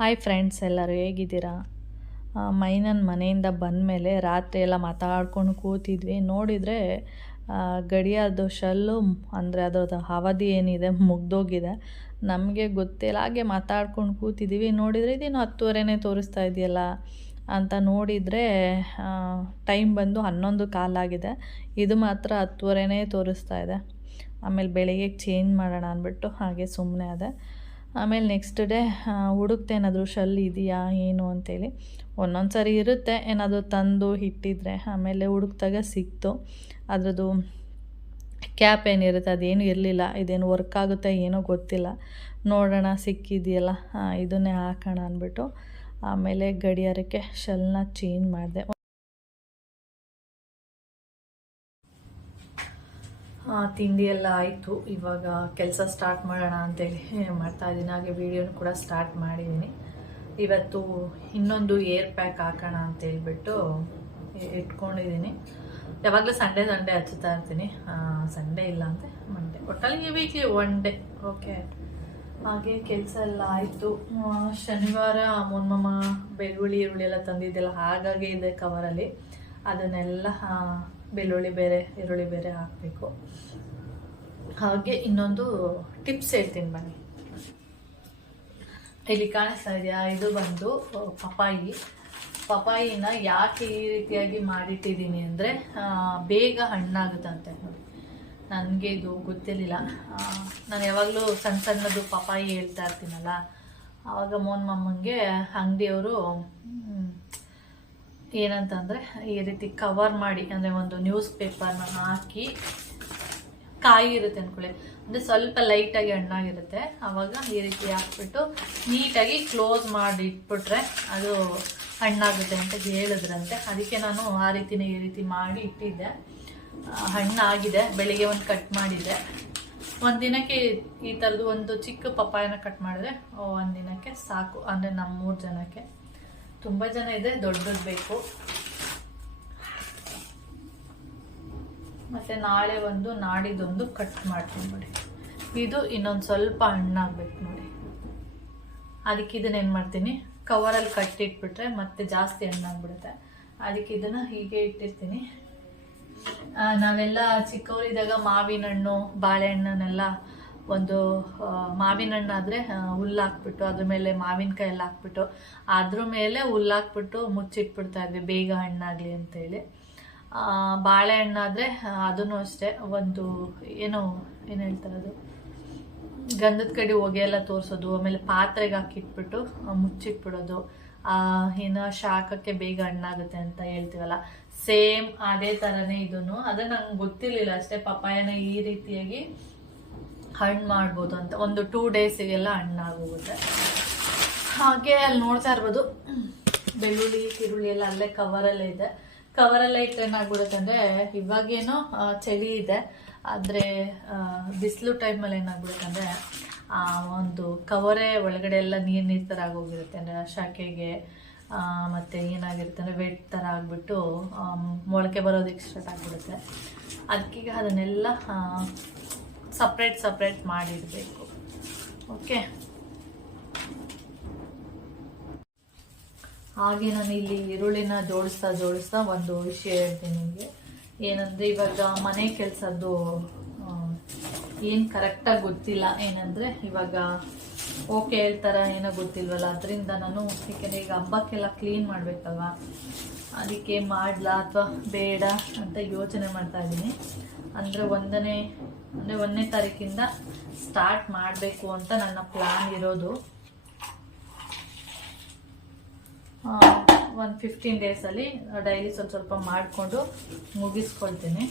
Hi friends, ಎಲ್ಲರೂ ಹೇಗಿದ್ದೀರಾ? ನನ್ನ ಮನೆಯಿಂದ ಬಂದಮೇಲೆ ರಾತ್ರಿ ಎಲ್ಲ ಮಾತಾಡ್ಕೊಂಡು ಕೂತಿದ್ವಿ. ನೋಡಿದರೆ ಗಡಿಯಾರದು ಶಲ್ಲು ಅಂದರೆ ಅದರದ್ದು ಅವಧಿ ಏನಿದೆ ಮುಗ್ದೋಗಿದೆ. ನಮಗೆ ಗೊತ್ತಿಲ್ಲ, ಹಾಗೆ ಮಾತಾಡ್ಕೊಂಡು ಕೂತಿದ್ದೀವಿ. ನೋಡಿದರೆ ಇದೇನು 10:30ನೇ ತೋರಿಸ್ತಾ ಇದೆಯಲ್ಲ ಅಂತ ನೋಡಿದರೆ ಟೈಮ್ ಬಂದು 11 ಕಾಲಾಗಿದೆ. ಇದು ಮಾತ್ರ 10:30ನೇ ತೋರಿಸ್ತಾ ಇದೆ. ಆಮೇಲೆ ಬೆಳಿಗ್ಗೆ ಚೇಂಜ್ ಮಾಡೋಣ ಅಂದ್ಬಿಟ್ಟು ಹಾಗೆ ಸುಮ್ಮನೆ ಅದೇ. ಆಮೇಲೆ ನೆಕ್ಸ್ಟ್ ಡೇ ಹುಡುಕ್ತೆ ಏನಾದರೂ ಶಲ್ ಇದೆಯಾ ಏನು ಅಂತೇಳಿ. ಒಂದೊಂದು ಸಾರಿ ಇರುತ್ತೆ ಏನಾದರೂ ತಂದು ಇಟ್ಟಿದ್ರೆ. ಆಮೇಲೆ ಹುಡುಕ್ದಾಗ ಸಿಕ್ತು. ಅದರದ್ದು ಕ್ಯಾಪ್ ಏನಿರುತ್ತೆ ಅದೇನು ಇರಲಿಲ್ಲ. ಇದೇನು ವರ್ಕ್ ಆಗುತ್ತೆ ಏನೋ ಗೊತ್ತಿಲ್ಲ. ನೋಡೋಣ ಸಿಕ್ಕಿದೆಯಲ್ಲ ಇದನ್ನೇ ಹಾಕೋಣ ಅಂದ್ಬಿಟ್ಟು ಆಮೇಲೆ ಗಡಿಯಾರಕ್ಕೆ ಶಲ್ನ ಚೇಂಜ್ ಮಾಡಿದೆ. ತಿಂಡಿ ಎಲ್ಲ ಆಯಿತು. ಇವಾಗ ಕೆಲಸ ಸ್ಟಾರ್ಟ್ ಮಾಡೋಣ ಅಂತೇಳಿ ಮಾಡ್ತಾಯಿದ್ದೀನಿ. ಹಾಗೆ ವೀಡಿಯೋನು ಕೂಡ ಸ್ಟಾರ್ಟ್ ಮಾಡಿದ್ದೀನಿ. ಇವತ್ತು ಇನ್ನೊಂದು ಏರ್ ಪ್ಯಾಕ್ ಹಾಕೋಣ ಅಂತೇಳ್ಬಿಟ್ಟು ಇಟ್ಕೊಂಡಿದ್ದೀನಿ. ಯಾವಾಗಲೂ ಸಂಡೇ ಹಚ್ಚುತ್ತಾ ಇರ್ತೀನಿ. ಸಂಡೇ ಇಲ್ಲ ಅಂತ ಮಂಡೇ, ಒಟ್ಟಲ್ಲಿ ವೀಕ್ಲಿ 1 ಡೇ. ಓಕೆ, ಹಾಗೆ ಕೆಲಸ ಎಲ್ಲ ಆಯಿತು. ಶನಿವಾರ ಮೊನ್ಮಮ್ಮ ಬೆಳ್ಳುಳ್ಳಿ ಈರುಳ್ಳಿ ಎಲ್ಲ ತಂದಿದ್ದೆಲ್ಲ ಹಾಗಾಗಿ ಇದೆ ಕವರಲ್ಲಿ. ಅದನ್ನೆಲ್ಲ ಬೆಳ್ಳುಳ್ಳಿ ಬೇರೆ ಈರುಳ್ಳಿ ಬೇರೆ ಹಾಕಬೇಕು. ಹಾಗೆ ಇನ್ನೊಂದು ಟಿಪ್ಸ್ ಹೇಳ್ತೀನಿ ಬನ್ನಿ. ಇಲ್ಲಿ ಕಾಣಿಸ್ತಾ ಇದೆಯಾ? ಇದು ಬಂದು ಪಪಾಯಿನ ಯಾಕೆ ಈ ರೀತಿಯಾಗಿ ಮಾಡಿಟ್ಟಿದ್ದೀನಿ ಅಂದರೆ ಬೇಗ ಹಣ್ಣಾಗುತ್ತಂತೆ. ನೋಡಿ, ನನಗೆ ಇದು ಗೊತ್ತಿರಲಿಲ್ಲ. ನಾನು ಯಾವಾಗಲೂ ಸಣ್ಣದು ಪಪಾಯಿ ಹೇಳ್ತಾ ಇರ್ತೀನಲ್ಲ, ಆವಾಗ ಮಮ್ಮಂಗೆ ಅಂಗಡಿಯವರು ಏನಂತಂದರೆ ಈ ರೀತಿ ಕವರ್ ಮಾಡಿ, ಅಂದರೆ ಒಂದು ನ್ಯೂಸ್ ಪೇಪರ್ನ ಹಾಕಿ, ಕಾಯಿ ಇರುತ್ತೆ ಅಂದ್ಕೊಳ್ಳಿ, ಅಂದರೆ ಸ್ವಲ್ಪ ಲೈಟಾಗಿ ಹಣ್ಣಾಗಿರುತ್ತೆ, ಆವಾಗ ಈ ರೀತಿ ಹಾಕ್ಬಿಟ್ಟು ನೀಟಾಗಿ ಕ್ಲೋಸ್ ಮಾಡಿ ಇಟ್ಬಿಟ್ರೆ ಅದು ಹಣ್ಣಾಗುತ್ತೆ ಅಂತ ಹೇಳಿದ್ರಂತೆ. ಅದಕ್ಕೆ ನಾನು ಆ ರೀತಿನೇ ಈ ರೀತಿ ಮಾಡಿ ಇಟ್ಟಿದ್ದೆ. ಹಣ್ಣಾಗಿದೆ. ಬೆಳಿಗ್ಗೆ ಒಂದು ಕಟ್ ಮಾಡಿದ್ದೆ. ಒಂದಿನಕ್ಕೆ ಈ ಥರದ್ದು ಒಂದು ಚಿಕ್ಕ ಪಪ್ಪಾಯನ ಕಟ್ ಮಾಡಿದ್ರೆ ಒಂದಿನಕ್ಕೆ ಸಾಕು. ಅಂದರೆ ನಮ್ಮ 3 ಜನಕ್ಕೆ. ತುಂಬ ಜನ ಇದೆ, ದೊಡ್ಡದು ಬೇಕು. ಮತ್ತು ನಾಳೆ ಒಂದು ನಾಡಿದ್ದೊಂದು ಕಟ್ ಮಾಡ್ತೀನಿ ನೋಡಿ. ಇದು ಇನ್ನೊಂದು ಸ್ವಲ್ಪ ಹಣ್ಣಾಗಬೇಕು ನೋಡಿ. ಅದಕ್ಕೆ ಇದನ್ನೇನು ಮಾಡ್ತೀನಿ, ಕವರಲ್ಲಿ ಕಟ್ಟಿಟ್ಬಿಟ್ರೆ ಮತ್ತೆ ಜಾಸ್ತಿ ಹಣ್ಣಾಗ್ಬಿಡುತ್ತೆ. ಅದಕ್ಕೆ ಇದನ್ನು ಹೀಗೆ ಇಟ್ಟಿರ್ತೀನಿ. ನಾವೆಲ್ಲ ಚಿಕ್ಕವರಿದ್ದಾಗ ಮಾವಿನ ಹಣ್ಣು ಬಾಳೆಹಣ್ಣನ್ನೆಲ್ಲ ಒಂದು ಮಾವಿನ ಹಣ್ಣು ಆದರೆ ಹುಲ್ಲು ಹಾಕ್ಬಿಟ್ಟು ಅದ್ರ ಮೇಲೆ ಮಾವಿನಕಾಯಿ ಎಲ್ಲ ಹಾಕ್ಬಿಟ್ಟು ಅದ್ರ ಮೇಲೆ ಹುಲ್ಲು ಹಾಕ್ಬಿಟ್ಟು ಮುಚ್ಚಿಟ್ಬಿಡ್ತಾ ಇದ್ವಿ ಬೇಗ ಹಣ್ಣಾಗಲಿ ಅಂತೇಳಿ. ಬಾಳೆಹಣ್ಣಾದರೆ ಅದನ್ನು ಅಷ್ಟೇ, ಒಂದು ಏನು ಹೇಳ್ತಾರೆ ಅದು ಗಂಧದ ಕಡೆ ಹೊಗೆ ಎಲ್ಲ ತೋರಿಸೋದು, ಆಮೇಲೆ ಪಾತ್ರೆಗೆ ಹಾಕಿಟ್ಬಿಟ್ಟು ಮುಚ್ಚಿಟ್ಬಿಡೋದು. ಇನ್ನು ಶಾಖಕ್ಕೆ ಬೇಗ ಹಣ್ಣಾಗುತ್ತೆ ಅಂತ ಹೇಳ್ತೀವಲ್ಲ, ಸೇಮ್ ಅದೇ ಥರನೇ ಇದನ್ನು. ಅದು ನಂಗೆ ಗೊತ್ತಿರಲಿಲ್ಲ ಅಷ್ಟೇ, ಪಪ್ಪಾಯನ ಈ ರೀತಿಯಾಗಿ ಹಣ್ಣು ಮಾಡ್ಬೋದು ಅಂತ. ಒಂದು 2 ಡೇಸಿಗೆಲ್ಲ ಹಣ್ಣಾಗೋಗುತ್ತೆ. ಹಾಗೆ ಅಲ್ಲಿ ನೋಡ್ತಾ ಇರ್ಬೋದು, ಬೆಳ್ಳುಳ್ಳಿ ಈರುಳ್ಳಿ ಎಲ್ಲ ಅಲ್ಲೇ ಕವರಲ್ಲೇ ಇದೆ. ಕವರಲ್ಲೇ ಇಟ್ಟು ಏನಾಗ್ಬಿಡುತ್ತೆ ಅಂದರೆ, ಇವಾಗೇನೋ ಚಳಿ ಇದೆ, ಆದರೆ ಬಿಸಿಲು ಟೈಮಲ್ಲಿ ಏನಾಗ್ಬಿಡುತ್ತೆ ಅಂದರೆ ಒಂದು ಕವರೇ ಒಳಗಡೆ ಎಲ್ಲ ನೀರು ಥರ ಆಗೋಗಿರುತ್ತೆ. ಅಂದರೆ ಶಾಖೆಗೆ ಮತ್ತು ಏನಾಗಿರುತ್ತೆ ಅಂದರೆ ವೆಟ್ ಥರ ಆಗಿಬಿಟ್ಟು ಮೊಳಕೆ ಬರೋದಕ್ಕೆ ಸ್ಟಾರ್ಟ್ ಆಗಿಬಿಡುತ್ತೆ. ಅದಕ್ಕೀಗ ಅದನ್ನೆಲ್ಲ ಸಪ್ರೇಟ್ ಮಾಡಿಡಬೇಕು. ಓಕೆ, ಹಾಗೆ ನಾನು ಇಲ್ಲಿ ಈರುಳ್ಳಿನ ಜೋಡಿಸ್ತಾ ಒಂದು ವಿಷಯ ಹೇಳ್ತೀನಿ ನಿಮಗೆ. ಏನಂದರೆ ಇವಾಗ ಮನೆ ಕೆಲಸದ್ದು ಏನು ಕರೆಕ್ಟಾಗಿ ಗೊತ್ತಿಲ್ಲ. ಏನಂದರೆ ಇವಾಗ ಓಕೆ ಹೇಳ್ತಾರ ಏನೋ ಗೊತ್ತಿಲ್ವಲ್ಲ, ಅದರಿಂದ ನಾನು ಯಾಕೆಂದರೆ ಈಗ ಹಬ್ಬಕ್ಕೆಲ್ಲ ಕ್ಲೀನ್ ಮಾಡಬೇಕಲ್ವ, ಅದಕ್ಕೆ ಮಾಡಲಾ ಅಥವಾ ಬೇಡ ಅಂತ ಯೋಚನೆ ಮಾಡ್ತಾ ಇದ್ದೀನಿ. ಅಂದರೆ 1ನೇ ತಾರೀಕಿಂದ ಸ್ಟಾರ್ಟ್ ಮಾಡಬೇಕು ಅಂತ ನನ್ನ ಪ್ಲಾನ್ ಇರೋದು. ಒಂದು 15 ಡೇಸಲ್ಲಿ ಡೈಲಿ ಸ್ವಲ್ಪ ಮಾಡಿಕೊಂಡು ಮುಗಿಸ್ಕೊಳ್ತೀನಿ.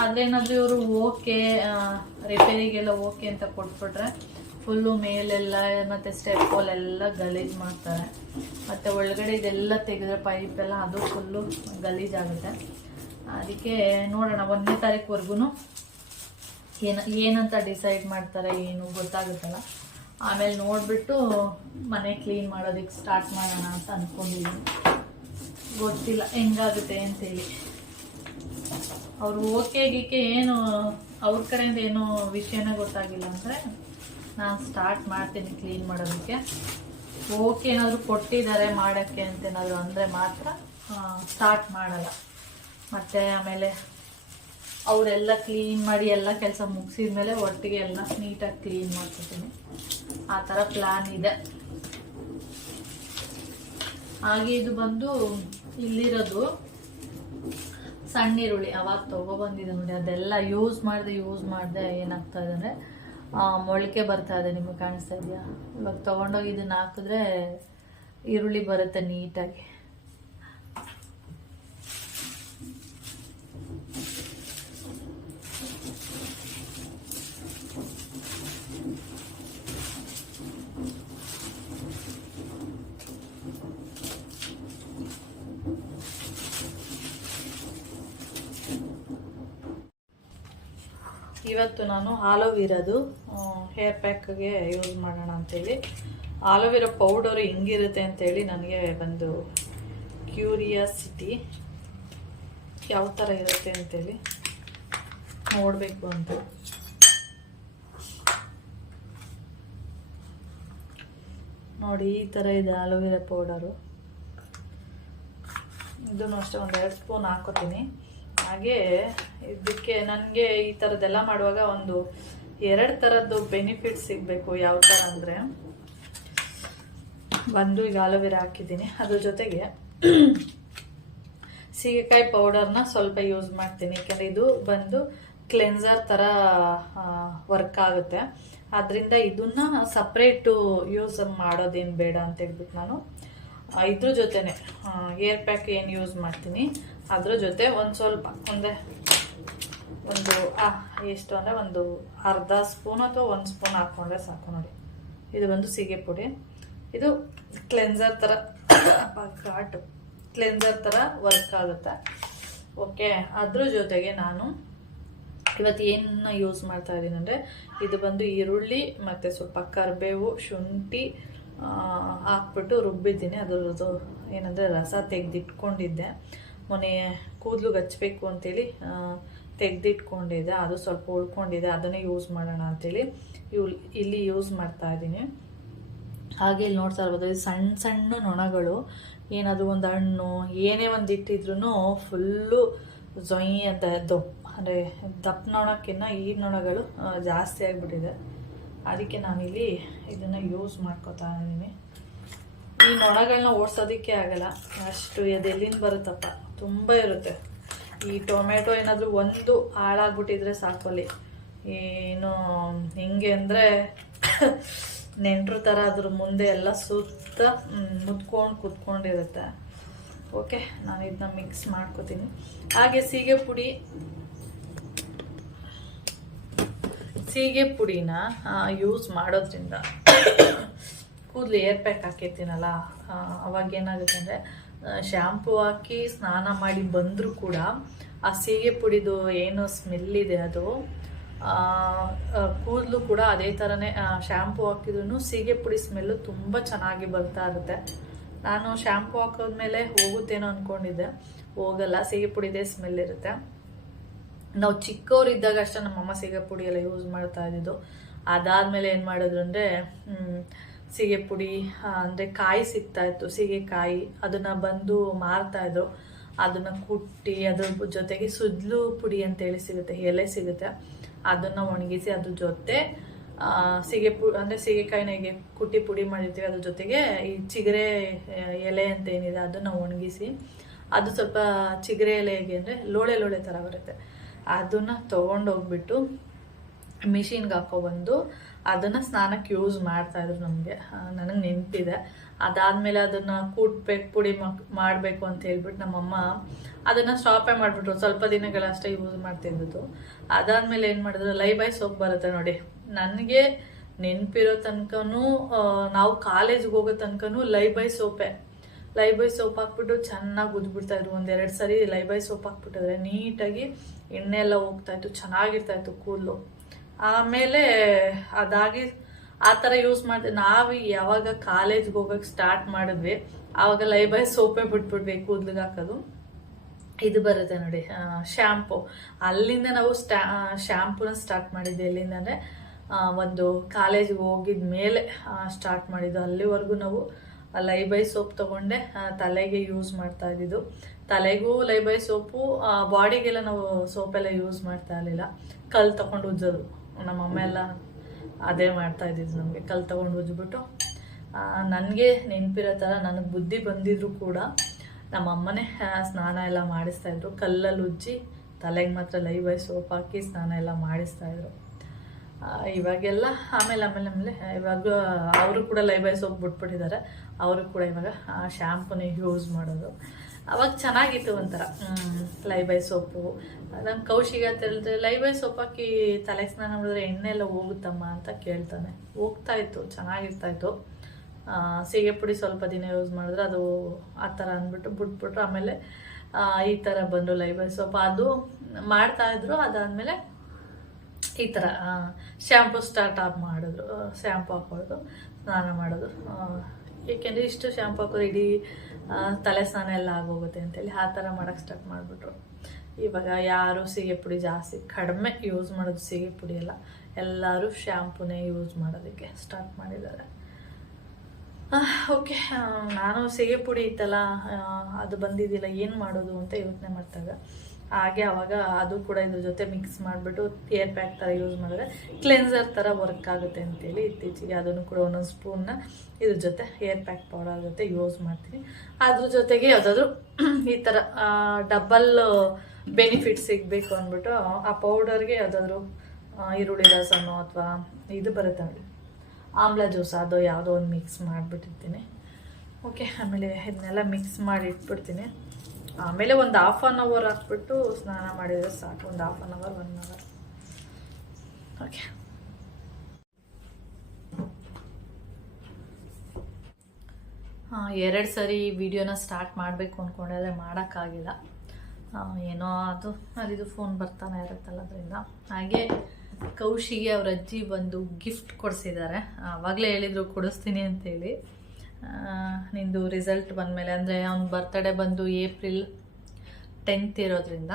ಆದರೆ ಏನಾದರೂ ಇವರು ಓಕೆ ರಿಪೇರಿಗೆಲ್ಲ ಓಕೆ ಅಂತ ಕೊಟ್ಬಿಟ್ರೆ ಫುಲ್ಲು ಮೇಲೆಲ್ಲ ಮತ್ತು ಸ್ಟೆಪ್ಪಲ್ಲೆಲ್ಲ ಗಲೀಜು ಮಾಡ್ತಾರೆ. ಮತ್ತು ಒಳಗಡೆ ಇದೆಲ್ಲ ತೆಗೆದ್ರೆ ಪೈಪೆಲ್ಲ ಅದು ಫುಲ್ಲು ಗಲೀಜಾಗುತ್ತೆ. ಅದಕ್ಕೆ ನೋಡೋಣ 1ನೇ ತಾರೀಕುವರೆಗೂ ಏನಂತ ಡಿಸೈಡ್ ಮಾಡ್ತಾರೆ ಏನು ಗೊತ್ತಾಗುತ್ತಲ್ಲ. ಆಮೇಲೆ ನೋಡಿಬಿಟ್ಟು ಮನೆ ಕ್ಲೀನ್ ಮಾಡೋದಕ್ಕೆ ಸ್ಟಾರ್ಟ್ ಮಾಡೋಣ ಅಂತ ಅಂದ್ಕೊಂಡಿದ್ದೀನಿ. ಗೊತ್ತಿಲ್ಲ ಹೆಂಗಾಗುತ್ತೆ ಅಂತೇಳಿ. ಅವರು ಓಕೆ ಏನು ಅವ್ರ ಕಡೆಯಿಂದ ಏನೋ ವಿಷಯನೇ ಗೊತ್ತಾಗಿಲ್ಲ ಅಂದರೆ ನಾನು ಸ್ಟಾರ್ಟ್ ಮಾಡ್ತೀನಿ ಕ್ಲೀನ್ ಮಾಡೋದಕ್ಕೆ. ಓಕೆ ಏನಾದರೂ ಕೊಟ್ಟಿದ್ದಾರೆ ಮಾಡೋಕ್ಕೆ ಅಂತೇನಾದರೂ ಅಂದರೆ ಮಾತ್ರ ಸ್ಟಾರ್ಟ್ ಮಾಡಲ್ಲ. ಮತ್ತು ಆಮೇಲೆ ಅವರೆಲ್ಲ ಕ್ಲೀನ್ ಮಾಡಿ ಎಲ್ಲ ಕೆಲಸ ಮುಗಿಸಿದ ಮೇಲೆ ಒಟ್ಟಿಗೆ ಎಲ್ಲ ನೀಟಾಗಿ ಕ್ಲೀನ್ ಮಾಡ್ಕೊತೀನಿ. ಆ ಥರ ಪ್ಲ್ಯಾನ್ ಇದೆ. ಹಾಗೆ ಇದು ಬಂದು ಇಲ್ಲಿರೋದು ಸಣ್ಣ ಈರುಳ್ಳಿ ಅವಾಗ ತೊಗೊಬಂದಿದೆ ನೋಡಿ. ಅದೆಲ್ಲ ಯೂಸ್ ಮಾಡಿದೆ ಏನಾಗ್ತಾ ಇದೆ ಅಂದರೆ ಮೊಳಕೆ ಬರ್ತಾ ಇದೆ. ನಿಮಗೆ ಕಾಣಿಸ್ತಾ ಇದೆಯಾ? ಇವಾಗ ತೊಗೊಂಡೋಗಿ ಇದನ್ನು ಹಾಕಿದ್ರೆ ಈರುಳ್ಳಿ ಬರುತ್ತೆ ನೀಟಾಗಿ. ಇವತ್ತು ನಾನು ಆಲೋವಿರದು ಹೇರ್ ಪ್ಯಾಕ್ಗೆ ಯೂಸ್ ಮಾಡೋಣ ಅಂತೇಳಿ, ಆಲೋವೆರಾ ಪೌಡರು ಹೆಂಗಿರುತ್ತೆ ಅಂತೇಳಿ ನನಗೆ ಒಂದು ಕ್ಯೂರಿಯಾಸಿಟಿ, ಯಾವ ಥರ ಇರುತ್ತೆ ಅಂತೇಳಿ ನೋಡಬೇಕು ಅಂತ. ನೋಡಿ ಈ ಥರ ಇದೆ ಆಲೋವೆರಾ ಪೌಡರು. ಇದನ್ನು ಅಷ್ಟೇ ಒಂದು 2 ಸ್ಪೂನ್ ಹಾಕೋತೀನಿ. ಹಾಗೆ ಇದಕ್ಕೆ ನನಗೆ ಈ ಥರದ್ದೆಲ್ಲ ಮಾಡುವಾಗ ಒಂದು 2 ಥರದ್ದು ಬೆನಿಫಿಟ್ ಸಿಗಬೇಕು. ಯಾವ ಥರ ಅಂದರೆ, ಬಂದು ಈಗ ಆಲೋವೆರಾ ಹಾಕಿದ್ದೀನಿ, ಅದ್ರ ಜೊತೆಗೆ ಸೀಗೆಕಾಯಿ ಪೌಡರ್ನ ಸ್ವಲ್ಪ ಯೂಸ್ ಮಾಡ್ತೀನಿ. ಯಾಕೆಂದರೆ ಇದು ಬಂದು ಕ್ಲೆನ್ಸರ್ ಥರ ವರ್ಕ್ ಆಗುತ್ತೆ. ಆದ್ದರಿಂದ ಇದನ್ನು ಸಪ್ರೇಟು ಯೂಸ್ ಮಾಡೋದೇನು ಬೇಡ ಅಂತ ಹೇಳ್ಬಿಟ್ಟು ನಾನು ಇದ್ರ ಜೊತೆನೆ ಏರ್ ಪ್ಯಾಕ್ ಏನು ಯೂಸ್ ಮಾಡ್ತೀನಿ ಅದ್ರ ಜೊತೆ ಒಂದು ಸ್ವಲ್ಪ ಒಂದು ಎಷ್ಟು ಅಂದರೆ ಒಂದು ಅರ್ಧ ಸ್ಪೂನ್ ಅಥವಾ 1 ಸ್ಪೂನ್ ಹಾಕ್ಕೊಂಡ್ರೆ ಸಾಕು. ನೋಡಿ ಇದು ಬಂದು ಸೀಗೆ ಪುಡಿ. ಇದು ಕ್ಲೆನ್ಸರ್ ಥರ ಕ್ಲೆನ್ಸರ್ ಥರ ವರ್ಕ್ ಆಗುತ್ತೆ. ಓಕೆ, ಅದ್ರ ಜೊತೆಗೆ ನಾನು ಇವತ್ತು ಏನನ್ನ ಯೂಸ್ ಮಾಡ್ತಾ ಇದ್ದೀನಿ ಅಂದರೆ, ಇದು ಬಂದು ಈರುಳ್ಳಿ ಮತ್ತು ಸ್ವಲ್ಪ ಕರಿಬೇವು, ಶುಂಠಿ ಹಾಕ್ಬಿಟ್ಟು ರುಬ್ಬಿದ್ದೀನಿ. ಅದರದ್ದು ಏನಂದರೆ ರಸ ತೆಗೆದಿಟ್ಕೊಂಡಿದ್ದೆ. ಮೊನ್ನೆ ಕೂದಲು ಹಚ್ಚಬೇಕು ಅಂತೇಳಿ ತೆಗೆದಿಟ್ಕೊಂಡಿದ್ದೆ, ಅದು ಸ್ವಲ್ಪ ಉಳ್ಕೊಂಡಿದೆ, ಅದನ್ನೇ ಯೂಸ್ ಮಾಡೋಣ ಅಂತೇಳಿ ಇಲ್ಲಿ ಯೂಸ್ ಮಾಡ್ತಾ ಇದ್ದೀನಿ. ಹಾಗೆ ಇಲ್ಲಿ ನೋಡ್ತಾ ಇರ್ಬೋದು, ಸಣ್ಣ ಸಣ್ಣ ನೊಣಗಳು, ಏನಾದರೂ ಒಂದು ಹಣ್ಣು ಏನೇ ಒಂದು ಇಟ್ಟಿದ್ರೂ ಫುಲ್ಲು ಜೊಯ್ ಅಂತ ಅಂದರೆ ದಪ್ಪ ನೊಣಕ್ಕಿಂತ ಈ ನೊಣಗಳು ಜಾಸ್ತಿ ಆಗಿಬಿಟ್ಟಿದೆ. ಅದಕ್ಕೆ ನಾನಿಲ್ಲಿ ಇದನ್ನು ಯೂಸ್ ಮಾಡ್ಕೋತಾ ಇದ್ದೀನಿ. ಈ ನೊಣಗಳನ್ನ ಓಡಿಸೋದಕ್ಕೆ ಆಗಲ್ಲ, ಅಷ್ಟು ಅದೆಲ್ಲಿಂದ ಬರುತ್ತಪ್ಪ, ತುಂಬ ಇರುತ್ತೆ. ಈ ಟೊಮೆಟೊ ಏನಾದರೂ ಒಂದು ಹಾಳಾಗ್ಬಿಟ್ಟಿದ್ರೆ ಸಾಕಲ್ಲಿ, ಏನು ಹಿಂಗೆ ಅಂದರೆ ನೆಂಟ್ರ ಥರ ಅದ್ರ ಮುಂದೆ ಎಲ್ಲ ಸುತ್ತ ಮುದ್ಕೊಂಡು ಕುತ್ಕೊಂಡಿರುತ್ತೆ. ಓಕೆ, ನಾನು ಇದನ್ನ ಮಿಕ್ಸ್ ಮಾಡ್ಕೋತೀನಿ. ಹಾಗೆ ಸೀಗೆ ಪುಡಿನ ಯೂಸ್ ಮಾಡೋದ್ರಿಂದ ಕೂದಲು ಏರ್ ಪ್ಯಾಕ್ ಹಾಕಿರ್ತೀನಲ್ಲ, ಅವಾಗ ಏನಾಗುತ್ತೆ ಅಂದರೆ ಶ್ಯಾಂಪು ಹಾಕಿ ಸ್ನಾನ ಮಾಡಿ ಬಂದರೂ ಕೂಡ ಆ ಸೀಗೆ ಪುಡಿದು ಏನು ಸ್ಮೆಲ್ ಇದೆ ಅದು ಕೂದಲು ಕೂಡ ಅದೇ ಥರನೇ. ಶ್ಯಾಂಪು ಹಾಕಿದ್ರೂ ಸೀಗೆ ಪುಡಿ ಸ್ಮೆಲ್ಲು ತುಂಬ ಚೆನ್ನಾಗಿ ಬರ್ತಾ ಇರುತ್ತೆ. ನಾನು ಶ್ಯಾಂಪು ಹಾಕೋದ್ಮೇಲೆ ಹೋಗುತ್ತೇನೋ ಅಂದ್ಕೊಂಡಿದ್ದೆ, ಹೋಗಲ್ಲ, ಸೀಗೆ ಪುಡಿದೇ ಸ್ಮೆಲ್ ಇರುತ್ತೆ. ನಾವು ಚಿಕ್ಕವರಿದ್ದಾಗ ಅಷ್ಟೇ ನಮ್ಮಮ್ಮ ಸೀಗೆ ಪುಡಿ ಎಲ್ಲ ಯೂಸ್ ಮಾಡ್ತಾ ಇದ್ದಿದ್ದು. ಅದಾದಮೇಲೆ ಏನು ಮಾಡಿದ್ರು ಅಂದರೆ, ಸೀಗೆ ಪುಡಿ ಅಂದರೆ ಕಾಯಿ ಸಿಗ್ತಾಯಿತ್ತು, ಸೀಗೆಕಾಯಿ, ಅದನ್ನು ಬಂದು ಮಾರ್ತಾಯಿದ್ರು. ಅದನ್ನು ಕುಟ್ಟಿ ಅದ್ರ ಜೊತೆಗೆ ಸುದ್ಲು ಪುಡಿ ಅಂತೇಳಿ ಸಿಗುತ್ತೆ, ಎಲೆ ಸಿಗುತ್ತೆ, ಅದನ್ನು ಒಣಗಿಸಿ ಅದ್ರ ಜೊತೆ ಸೀಗೆಕಾಯಿನ ಹೀಗೆ ಕುಟ್ಟಿ ಪುಡಿ ಮಾಡಿರ್ತೀವಿ, ಅದ್ರ ಜೊತೆಗೆ ಈ ಚಿಗರೆ ಎಲೆ ಅಂತ ಏನಿದೆ ಅದನ್ನು ಒಣಗಿಸಿ, ಅದು ಸ್ವಲ್ಪ ಚಿಗರೆ ಎಲೆ ಹೇಗೆ ಅಂದರೆ ಲೋಳೆ ಥರ ಬರುತ್ತೆ, ಅದನ್ನು ತೊಗೊಂಡೋಗ್ಬಿಟ್ಟು ಮಿಷಿನ್ಗೆ ಹಾಕೊಬಂದು ಅದನ್ನು ಸ್ನಾನಕ್ಕೆ ಯೂಸ್ ಮಾಡ್ತಾಯಿದ್ರು. ನನಗೆ ನೆನಪಿದೆ. ಅದಾದಮೇಲೆ ಅದನ್ನು ಕೂಟ್ಬೇಕು, ಪುಡಿ ಮಾಡಬೇಕು ಅಂತ ಹೇಳ್ಬಿಟ್ಟು ನಮ್ಮಮ್ಮ ಅದನ್ನು ಸ್ಟಾಪೇ ಮಾಡಿಬಿಟ್ರು. ಸ್ವಲ್ಪ ದಿನಗಳಷ್ಟೇ ಯೂಸ್ ಮಾಡ್ತಿದ್ದದ್ದು. ಅದಾದಮೇಲೆ ಏನು ಮಾಡಿದ್ರು, ಲೈಬಾಯ್ ಸೋಪ್ ಬರುತ್ತೆ ನೋಡಿ. ನನಗೆ ನೆನಪಿರೋ ತನಕನೂ, ನಾವು ಕಾಲೇಜ್ಗೆ ಹೋಗೋ ತನಕನೂ ಲೈಬಾಯ್ ಸೋಪ್ ಹಾಕ್ಬಿಟ್ಟು ಚೆನ್ನಾಗಿ ಉಜ್ಬಿಡ್ತಾಯಿದ್ರು. 1-2 ಸರಿ ಲೈಬಾಯ್ ಸೋಪ್ ಹಾಕ್ಬಿಟ್ಟಿದ್ರೆ ನೀಟಾಗಿ ಎಣ್ಣೆ ಎಲ್ಲ ಹೋಗ್ತಾಯಿತ್ತು, ಚೆನ್ನಾಗಿರ್ತಾಯಿತ್ತು ಕೂದಲು. ಆಮೇಲೆ ಅದಾಗಿ ಆ ಥರ ಯೂಸ್ ಮಾಡ್ತೀವಿ. ನಾವು ಯಾವಾಗ ಕಾಲೇಜ್ಗೆ ಹೋಗೋಕ್ಕೆ ಸ್ಟಾರ್ಟ್ ಮಾಡಿದ್ವಿ ಆವಾಗ ಲೈಬಾಯ್ ಸೋಪೇ ಬಿಟ್ಬಿಟ್ವಿ ಕೂದಲಿಗೆ ಹಾಕೋದು. ಇದು ಬರುತ್ತೆ ನೋಡಿ ಶ್ಯಾಂಪು, ಅಲ್ಲಿಂದ ನಾವು ಶ್ಯಾಂಪೂನ ಸ್ಟಾರ್ಟ್ ಮಾಡಿದ್ವಿ. ಎಲ್ಲಿಂದ ಅಂದರೆ ಒಂದು ಕಾಲೇಜಿಗೆ ಹೋಗಿದ ಮೇಲೆ ಸ್ಟಾರ್ಟ್ ಮಾಡಿದ್ದು. ಅಲ್ಲಿವರೆಗೂ ನಾವು ಲೈಬೈ ಸೋಪ್ ತೊಗೊಂಡೆ ತಲೆಗೆ ಯೂಸ್ ಮಾಡ್ತಾ ಇದ್ದಿದ್ದು. ತಲೆಗೂ ಲೈಬೈ ಸೋಪು, ಬಾಡಿಗೆಲ್ಲ ನಾವು ಸೋಪೆಲ್ಲ ಯೂಸ್ ಮಾಡ್ತಾ ಇರಲಿಲ್ಲ. ಕಲ್ಲು ತೊಗೊಂಡು ಉಜ್ಜೋದು, ನಮ್ಮಮ್ಮ ಎಲ್ಲ ಅದೇ ಮಾಡ್ತಾ ಇದ್ದಿದ್ದು. ನಮಗೆ ಕಲ್ಲು ತೊಗೊಂಡು ಉಜ್ಜಿಬಿಟ್ಟು ನನಗೆ ನೆನಪಿರೋ ಥರ ನನಗೆ ಬುದ್ಧಿ ಬಂದಿದ್ರು ಕೂಡ ನಮ್ಮಮ್ಮನೇ ಸ್ನಾನ ಎಲ್ಲ ಮಾಡಿಸ್ತಾಯಿದ್ರು. ಕಲ್ಲಲ್ಲಿ ಉಜ್ಜಿ ತಲೆಗೆ ಮಾತ್ರ ಲೈಬೈ ಸೋಪ್ ಹಾಕಿ ಸ್ನಾನ ಎಲ್ಲ ಮಾಡಿಸ್ತಾಯಿದ್ರು. ಇವಾಗೆಲ್ಲ ಆಮೇಲೆ ಇವಾಗ ಅವರು ಕೂಡ ಲೈಬೈ ಸೋಪ್ ಬಿಟ್ಬಿಟ್ಟಿದ್ದಾರೆ. ಅವರು ಕೂಡ ಇವಾಗ ಶ್ಯಾಂಪೂನೇ ಯೂಸ್ ಮಾಡೋದು. ಅವಾಗ ಚೆನ್ನಾಗಿತ್ತು ಒಂಥರ ಲೈಬೈ ಸೋಪು. ನಮ್ಮ ಕೌಶಿಗ ಅಂತ ಹೇಳಿದ್ರೆ ಲೈಬೈ ಸೋಪ್ ಹಾಕಿ ತಲೆಗೆ ಸ್ನಾನ ಮಾಡಿದ್ರೆ ಎಣ್ಣೆ ಎಲ್ಲ ಹೋಗುತ್ತಮ್ಮ ಅಂತ ಕೇಳ್ತಾನೆ. ಹೋಗ್ತಾಯಿತ್ತು, ಚೆನ್ನಾಗಿರ್ತಾಯಿತ್ತು. ಸೀಗೆ ಪುಡಿ ಸ್ವಲ್ಪ ದಿನ ಯೂಸ್ ಮಾಡಿದ್ರೆ ಅದು ಆ ಥರ ಅಂದ್ಬಿಟ್ಟು ಬಿಟ್ಬಿಟ್ರು. ಆಮೇಲೆ ಈ ಥರ ಬಂದು ಲೈಬೈ ಸೋಪ್ ಅದು ಮಾಡ್ತಾಯಿದ್ರು. ಅದಾದಮೇಲೆ ಈ ಥರ ಶ್ಯಾಂಪು ಸ್ಟಾರ್ಟ್ ಮಾಡಿದ್ರು. ಶ್ಯಾಂಪು ಹಾಕೋದು, ಸ್ನಾನ ಮಾಡೋದು. ಏಕೆಂದರೆ ಇಷ್ಟು ಶ್ಯಾಂಪು ಹಾಕೋದು ಇಡೀ ತಲೆ ಸ್ನಾನ ಎಲ್ಲ ಆಗೋಗುತ್ತೆ ಅಂತೇಳಿ ಆ ಥರ ಮಾಡೋಕ್ಕೆ ಸ್ಟಾರ್ಟ್ ಮಾಡಿಬಿಟ್ರು. ಇವಾಗ ಯಾರು ಸೀಗೆ ಪುಡಿ ಜಾಸ್ತಿ ಕಡಿಮೆ ಯೂಸ್ ಮಾಡೋದು. ಸೀಗೆ ಪುಡಿ ಎಲ್ಲರೂ ಶ್ಯಾಂಪೂನೇ ಯೂಸ್ ಮಾಡೋದಕ್ಕೆ ಸ್ಟಾರ್ಟ್ ಮಾಡಿದ್ದಾರೆ. ಓಕೆ, ನಾನು ಸೀಗೆ ಪುಡಿ ಇತ್ತಲ್ಲ ಅದು ಬಂದಿದ್ದಿಲ್ಲ, ಏನು ಮಾಡೋದು ಅಂತ ಯೋಚನೆ ಮಾಡ್ತಾಗ ಹಾಗೆ ಅವಾಗ ಅದು ಕೂಡ ಇದ್ರ ಜೊತೆ ಮಿಕ್ಸ್ ಮಾಡಿಬಿಟ್ಟು ಏರ್ ಪ್ಯಾಕ್ ಥರ ಯೂಸ್ ಮಾಡಿದ್ರೆ ಕ್ಲೆನ್ಸರ್ ಥರ ವರ್ಕ್ ಆಗುತ್ತೆ ಅಂತೇಳಿ ಇತ್ತೀಚೆಗೆ ಅದನ್ನು ಕೂಡ ಒಂದೊಂದು ಸ್ಪೂನ್ನ ಇದ್ರ ಜೊತೆ ಏರ್ ಪ್ಯಾಕ್ ಪೌಡರ್ ಜೊತೆ ಯೂಸ್ ಮಾಡ್ತೀನಿ. ಅದ್ರ ಜೊತೆಗೆ ಯಾವುದಾದ್ರೂ ಈ ಥರ ಡಬಲ್ ಬೆನಿಫಿಟ್ ಸಿಗಬೇಕು ಅಂದ್ಬಿಟ್ಟು ಆ ಪೌಡರ್ಗೆ ಯಾವುದಾದ್ರೂ ಈರುಳ್ಳಿ ರಸನೋ ಅಥವಾ ಇದು ಬರುತ್ತೆ ನೋಡಿ ಆಮ್ಲ ಜ್ಯೂಸ್, ಅದು ಯಾವುದೋ ಒಂದು ಮಿಕ್ಸ್ ಮಾಡಿಬಿಟ್ಟಿರ್ತೀನಿ. ಓಕೆ, ಆಮೇಲೆ ಇದನ್ನೆಲ್ಲ ಮಿಕ್ಸ್ ಮಾಡಿ ಇಟ್ಬಿಡ್ತೀನಿ. ಆಮೇಲೆ ಒಂದು 1/2 ಅವರ್ ಹಾಕ್ಬಿಟ್ಟು ಸ್ನಾನ ಮಾಡಿದರೆ ಸಾಕು. ಒಂದು 1/2 ಅವರ್ 1 ಅವರ್. ಓಕೆ, ಎರಡು ಸರಿ ವಿಡಿಯೋನ ಸ್ಟಾರ್ಟ್ ಮಾಡಬೇಕು ಅಂದ್ಕೊಂಡ್ರೆ ಮಾಡೋಕ್ಕಾಗಿಲ್ಲ. ಏನೋ ಅದಿದು ಫೋನ್ ಬರ್ತಾನೆ ಇರುತ್ತಲ್ಲ ಅದರಿಂದ. ಹಾಗೆ ಕೌಶಿಗೆ ಅವ್ರ ಅಜ್ಜಿ ಬಂದು ಗಿಫ್ಟ್ ಕೊಡಿಸಿದ್ದಾರೆ. ಆವಾಗಲೇ ಹೇಳಿದರು ಕೊಡಿಸ್ತೀನಿ ಅಂತೇಳಿ. ನಿಂದು ರಿಸಲ್ಟ್ ಬಂದಮೇಲೆ, ಅಂದರೆ ಅವ್ನ ಬರ್ತಡೇ ಬಂದು ಏಪ್ರಿಲ್ 10th ಇರೋದ್ರಿಂದ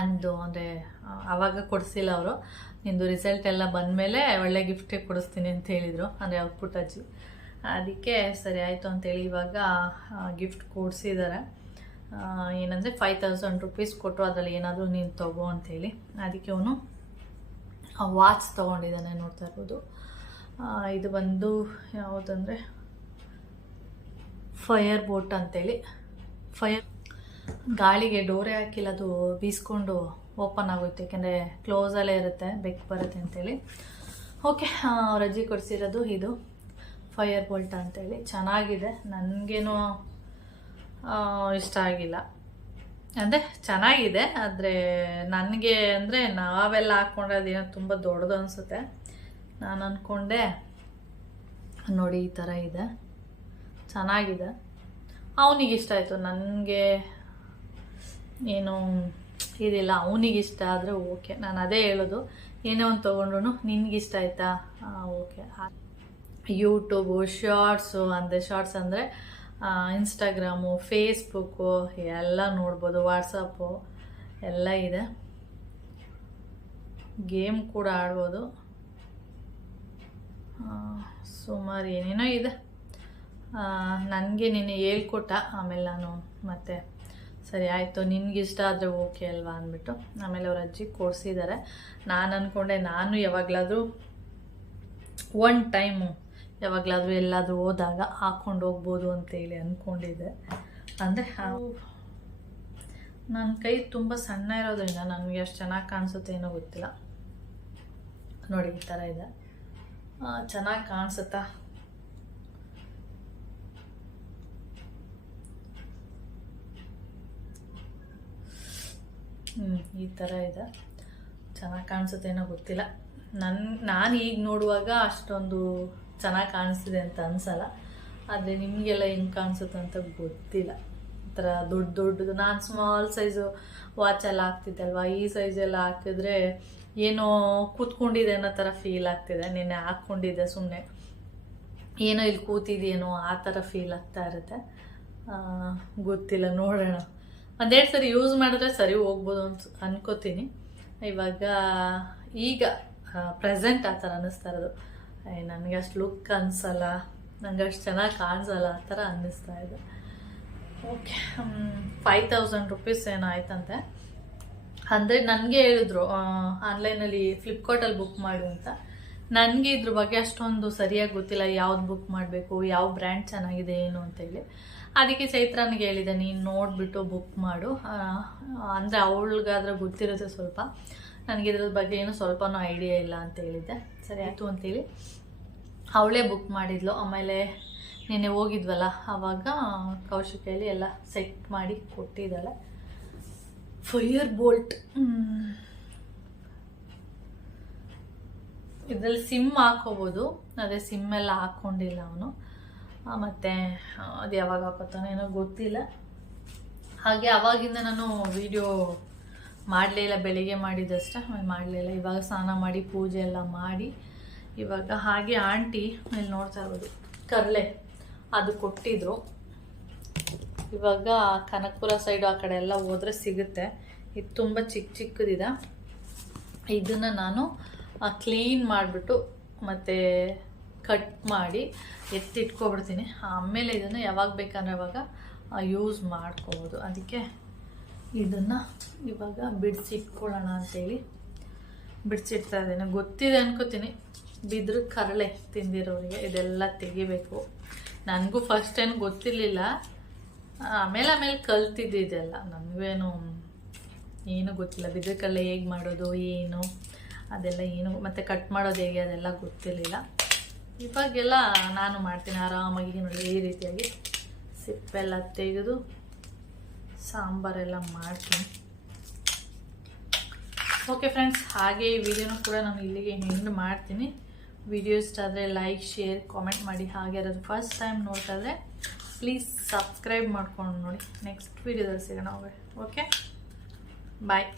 ಅಂದು ಅಂದರೆ ಆವಾಗ ಕೊಡಿಸಿಲ್ಲ ಅವರು. ನಿಂದು ರಿಸಲ್ಟ್ ಎಲ್ಲ ಬಂದಮೇಲೆ ಒಳ್ಳೆ ಗಿಫ್ಟೇ ಕೊಡಿಸ್ತೀನಿ ಅಂತ ಹೇಳಿದರು, ಅಂದರೆ ಅವ್ರ ಪುಟ್ಟಜ್ಜಿ. ಅದಕ್ಕೆ ಸರಿ ಆಯಿತು ಅಂತೇಳಿ ಇವಾಗ ಗಿಫ್ಟ್ ಕೊಡಿಸಿದ್ದಾರೆ. ಏನಂದರೆ 5000 ರೂಪೀಸ್ ಕೊಟ್ಟರು, ಅದರಲ್ಲಿ ಏನಾದರೂ ನೀನು ತಗೋ ಅಂಥೇಳಿ. ಅದಕ್ಕೆ ಅವನು ವಾಚ್ ತೊಗೊಂಡಿದ್ದಾನೆ, ನೋಡ್ತಾ ಇರ್ಬೋದು. ಇದು ಬಂದು ಯಾವುದಂದರೆ ಫೈರ್ ಬೋಟ್ ಅಂತೇಳಿ. ಗಾಳಿಗೆ ಡೋರೆ ಹಾಕಿಲ್ಲ, ಅದು ಬೀಸ್ಕೊಂಡು ಓಪನ್ ಆಗೋಯ್ತು, ಯಾಕೆಂದರೆ ಕ್ಲೋಸಲ್ಲೇ ಇರುತ್ತೆ, ಬೆಕ್ಕು ಬರುತ್ತೆ ಅಂತೇಳಿ. ಓಕೆ, ಅವ್ರ ಅಜ್ಜಿ ಕೊಡಿಸಿರೋದು ಇದು ಫೈರ್ ಬೋಲ್ಟ್ ಅಂತೇಳಿ. ಚೆನ್ನಾಗಿದೆ, ನನಗೇನು ಇಷ್ಟ ಆಗಿಲ್ಲ. ಅಂದರೆ ಚೆನ್ನಾಗಿದೆ, ಆದರೆ ನನಗೆ ಅಂದರೆ ನಾವೆಲ್ಲ ಹಾಕ್ಕೊಂಡ್ರೆ ಅದೇನೋ ತುಂಬ ದೊಡ್ಡದು ಅನಿಸುತ್ತೆ. ನಾನು ಅಂದ್ಕೊಂಡೆ ನೋಡಿ ಈ ಥರ ಇದೆ, ಚೆನ್ನಾಗಿದೆ. ಅವನಿಗೆ ಇಷ್ಟ ಆಯಿತು, ನನಗೆ ಏನು ಇದಿಲ್ಲ. ಅವನಿಗಿಷ್ಟ ಆದರೆ ಓಕೆ. ನಾನು ಅದೇ ಹೇಳೋದು, ಏನೇ ಒಂದು ತೊಗೊಂಡ್ರು ನಿನಗಿಷ್ಟ ಆಯಿತಾ, ಓಕೆ. ಯೂಟ್ಯೂಬು ಶಾರ್ಟ್ಸು ಅಂದರೆ ಶಾರ್ಟ್ಸ್ ಅಂದರೆ ಇನ್ಸ್ಟಾಗ್ರಾಮು, ಫೇಸ್ಬುಕ್ಕು ಎಲ್ಲ ನೋಡ್ಬೋದು, ವಾಟ್ಸಪ್ಪು ಎಲ್ಲ ಇದೆ. ಗೇಮ್ ಕೂಡ ಆಡ್ಬೋದು, ಸುಮಾರು ಏನೇನೋ ಇದೆ. ನನಗೆ ನೀನು ಹೇಳ್ಕೊಟ್ಟ, ಆಮೇಲೆ ನಾನು ಮತ್ತೆ ಸರಿ ಆಯಿತು ನಿನಗಿಷ್ಟ ಆದರೆ ಓಕೆ ಅಲ್ವಾ ಅಂದ್ಬಿಟ್ಟು ಆಮೇಲೆ ಅವ್ರ ಅಜ್ಜಿ ಕೊಡಿಸಿದ್ದಾರೆ. ನಾನು ಅಂದ್ಕೊಂಡೆ ನಾನು ಯಾವಾಗಲಾದರೂ ಒನ್ ಟೈಮು ಯಾವಾಗಲಾದರೂ ಎಲ್ಲಾದರೂ ಹೋದಾಗ ಹಾಕ್ಕೊಂಡು ಹೋಗ್ಬೋದು ಅಂತೇಳಿ ಅಂದ್ಕೊಂಡಿದ್ದೆ. ಅಂದರೆ ನನ್ನ ಕೈ ತುಂಬ ಸಣ್ಣ ಇರೋದ್ರಿಂದ ನನಗೆ ಅಷ್ಟು ಚೆನ್ನಾಗಿ ಕಾಣಿಸುತ್ತೆ ಏನೋ ಗೊತ್ತಿಲ್ಲ. ನೋಡಿ ಈ ಥರ ಇದೆ, ಚೆನ್ನಾಗಿ ಕಾಣಿಸುತ್ತಾ? ಈ ಥರ ಇದೆ, ಚೆನ್ನಾಗಿ ಕಾಣಿಸುತ್ತೆ ಏನೋ ಗೊತ್ತಿಲ್ಲ. ನಾನು ಈಗ ನೋಡುವಾಗ ಅಷ್ಟೊಂದು ಚೆನ್ನಾಗಿ ಕಾಣಿಸ್ತಿದೆ ಅಂತ ಅನಿಸಲ್ಲ, ಆದರೆ ನಿಮಗೆಲ್ಲ ಹೆಂಗೆ ಕಾಣಿಸುತ್ತೆ ಅಂತ ಗೊತ್ತಿಲ್ಲ. ಈ ಥರ ದೊಡ್ಡದು ನಾನು ಸ್ಮಾಲ್ ಸೈಜು ವಾಚೆಲ್ಲ ಹಾಕ್ತಿದ್ದಲ್ವ, ಈ ಸೈಜೆಲ್ಲ ಹಾಕಿದ್ರೆ ಏನೋ ಕೂತ್ಕೊಂಡಿದೆ ಅನ್ನೋ ಥರ ಫೀಲ್ ಆಗ್ತಿದೆ. ನಿನ್ನೆ ಹಾಕ್ಕೊಂಡಿದ್ದೆ ಸುಮ್ಮನೆ, ಏನೋ ಇಲ್ಲಿ ಕೂತಿದೆಯೇನೋ ಆ ಥರ ಫೀಲ್ ಆಗ್ತಾ ಇರುತ್ತೆ. ಗೊತ್ತಿಲ್ಲ, ನೋಡೋಣ. ಒಂದೆರಡು ಸರಿ ಯೂಸ್ ಮಾಡಿದ್ರೆ ಸರಿ ಹೋಗ್ಬೋದು ಅಂತ ಅನ್ಕೋತೀನಿ. ಈಗ ಪ್ರೆಸೆಂಟ್ ಆ ಥರ ಅನ್ನಿಸ್ತಾ ಇರೋದು. ನನಗೆ ಅಷ್ಟು ಲುಕ್ ಅನಿಸಲ್ಲ, ನನಗೆ ಅಷ್ಟು ಚೆನ್ನಾಗಿ ಕಾಣಿಸಲ್ಲ, ಆ ಥರ ಅನ್ನಿಸ್ತಾ ಇದೆ. ಓಕೆ, 5000 ರುಪೀಸ್ ಏನೋ ಆಯ್ತಂತೆ. ಅಂದರೆ ನನಗೆ ಹೇಳಿದ್ರು ಆನ್ಲೈನಲ್ಲಿ ಫ್ಲಿಪ್ಕಾರ್ಟಲ್ಲಿ ಬುಕ್ ಮಾಡು ಅಂತ. ನನಗೆ ಇದ್ರ ಬಗ್ಗೆ ಅಷ್ಟೊಂದು ಸರಿಯಾಗಿ ಗೊತ್ತಿಲ್ಲ, ಯಾವ್ದು ಬುಕ್ ಮಾಡಬೇಕು, ಯಾವ ಬ್ರ್ಯಾಂಡ್ ಚೆನ್ನಾಗಿದೆ ಏನು ಅಂತೇಳಿ. ಅದಕ್ಕೆ ಚೈತ್ರನಿಗೆ ಹೇಳಿದೆ, ನೀನು ನೋಡಿಬಿಟ್ಟು ಬುಕ್ ಮಾಡು, ಅಂದರೆ ಅವಳಿಗಾದ್ರೆ ಗೊತ್ತಿರುತ್ತೆ ಸ್ವಲ್ಪ, ನನಗೆ ಇದ್ರ ಬಗ್ಗೆ ಏನೂ ಸ್ವಲ್ಪನೂ ಐಡಿಯಾ ಇಲ್ಲ ಅಂತ ಹೇಳಿದ್ದೆ. ಸರಿ ಆಯಿತು ಅಂತೇಳಿ ಅವಳೇ ಬುಕ್ ಮಾಡಿದ್ಲು. ಆಮೇಲೆ ನಿನ್ನೆ ಹೋಗಿದ್ವಲ್ಲ, ಆವಾಗ ಕೌಶಿಕಲ್ಲಿ ಎಲ್ಲ ಸೆಟ್ ಮಾಡಿ ಕೊಟ್ಟಿದ್ದಾಳೆ. ಫೈರ್ ಬೋಲ್ಟ್ ಇದರಲ್ಲಿ ಸಿಮ್ ಹಾಕೋಬೋದು, ಅದೇ ಸಿಮ್ ಎಲ್ಲ ಹಾಕ್ಕೊಂಡಿಲ್ಲ ಅವನು. ಮತ್ತು ಅದು ಯಾವಾಗ ಹಾಕೋತಾನೋ ಏನೋ ಗೊತ್ತಿಲ್ಲ. ಹಾಗೆ ಆವಾಗಿಂದ ನಾನು ವಿಡಿಯೋ ಮಾಡಲಿಲ್ಲ, ಬೆಳಿಗ್ಗೆ ಮಾಡಿದ್ದಷ್ಟೇ, ಮಾಡಲಿಲ್ಲ. ಇವಾಗ ಸ್ನಾನ ಮಾಡಿ ಪೂಜೆ ಎಲ್ಲ ಮಾಡಿ ಇವಾಗ ಹಾಗೆ ಆಂಟಿ ಇಲ್ಲಿ ನೋಡ್ತಾ ಇರ್ಬೋದು ಕರ್ಲೆ ಅದು ಕೊಟ್ಟಿದ್ರು. ಇವಾಗ ಕನಕಪುರ ಸೈಡು ಆ ಕಡೆ ಎಲ್ಲ ಹೋದರೆ ಸಿಗುತ್ತೆ. ಇದು ತುಂಬ ಚಿಕ್ಕದಿದೆ. ಇದನ್ನು ನಾನು ಕ್ಲೀನ್ ಮಾಡಿಬಿಟ್ಟು ಮತ್ತು ಕಟ್ ಮಾಡಿ ಎತ್ತಿಟ್ಕೊಬಿಡ್ತೀನಿ. ಆಮೇಲೆ ಇದನ್ನು ಯಾವಾಗ ಬೇಕಂದ್ರೆ ಅವಾಗ ಯೂಸ್ ಮಾಡ್ಕೋಬೋದು. ಅದಕ್ಕೆ ಇದನ್ನು ಇವಾಗ ಬಿಡಿಸಿಟ್ಕೊಳ್ಳೋಣ ಅಂತೇಳಿ ಬಿಡಿಸಿಡ್ತಾ ಇದ್ದೀನಿ. ಗೊತ್ತಿದೆ ಅನ್ಕೋತೀನಿ, ಬಿದ್ರು ಕರಳೆ ತಿಂದಿರೋರಿಗೆ ಇದೆಲ್ಲ ತೆಗಿಬೇಕು. ನನಗೂ ಫಸ್ಟ್ ಏನು ಗೊತ್ತಿರಲಿಲ್ಲ, ಆಮೇಲೆ ಕಲ್ತಿದ್ದಿದ್ದೆಲ್ಲ. ನನಗೇನು ಏನೂ ಗೊತ್ತಿಲ್ಲ, ಬಿದ್ರ ಕರಳೆ ಹೇಗೆ ಮಾಡೋದು ಏನು ಅದೆಲ್ಲ ಏನು, ಮತ್ತು ಕಟ್ ಮಾಡೋದು ಹೇಗೆ ಅದೆಲ್ಲ ಗೊತ್ತಿರಲಿಲ್ಲ. ಇವಾಗೆಲ್ಲ ನಾನು ಮಾಡ್ತೀನಿ ಆರಾಮಾಗಿ. ನೋಡಿ ಈ ರೀತಿಯಾಗಿ ಸಿಪ್ಪೆಲ್ಲ ತೆಗೆದು ಸಾಂಬಾರೆಲ್ಲ ಮಾಡ್ತೀನಿ. ಓಕೆ ಫ್ರೆಂಡ್ಸ್, ಹಾಗೆ ಈ ವಿಡಿಯೋನ ಕೂಡ ನಾನು ಇಲ್ಲಿಗೆ ಎಂಡ್ ಮಾಡ್ತೀನಿ. ವಿಡಿಯೋ ಇಷ್ಟ ಆದರೆ ಲೈಕ್, ಶೇರ್, ಕಾಮೆಂಟ್ ಮಾಡಿ. ಹಾಗೆ ಯಾರಾದ್ರು ಫಸ್ಟ್ ಟೈಮ್ ನೋಡ್ತಾ ಇದ್ರೆ ಪ್ಲೀಸ್ ಸಬ್ಸ್ಕ್ರೈಬ್ ಮಾಡ್ಕೊಂಡು ನೋಡಿ. ನೆಕ್ಸ್ಟ್ ವಿಡಿಯೋದಲ್ಲಿ ಸಿಗೋಣ. ಓಕೆ, ಬಾಯ್.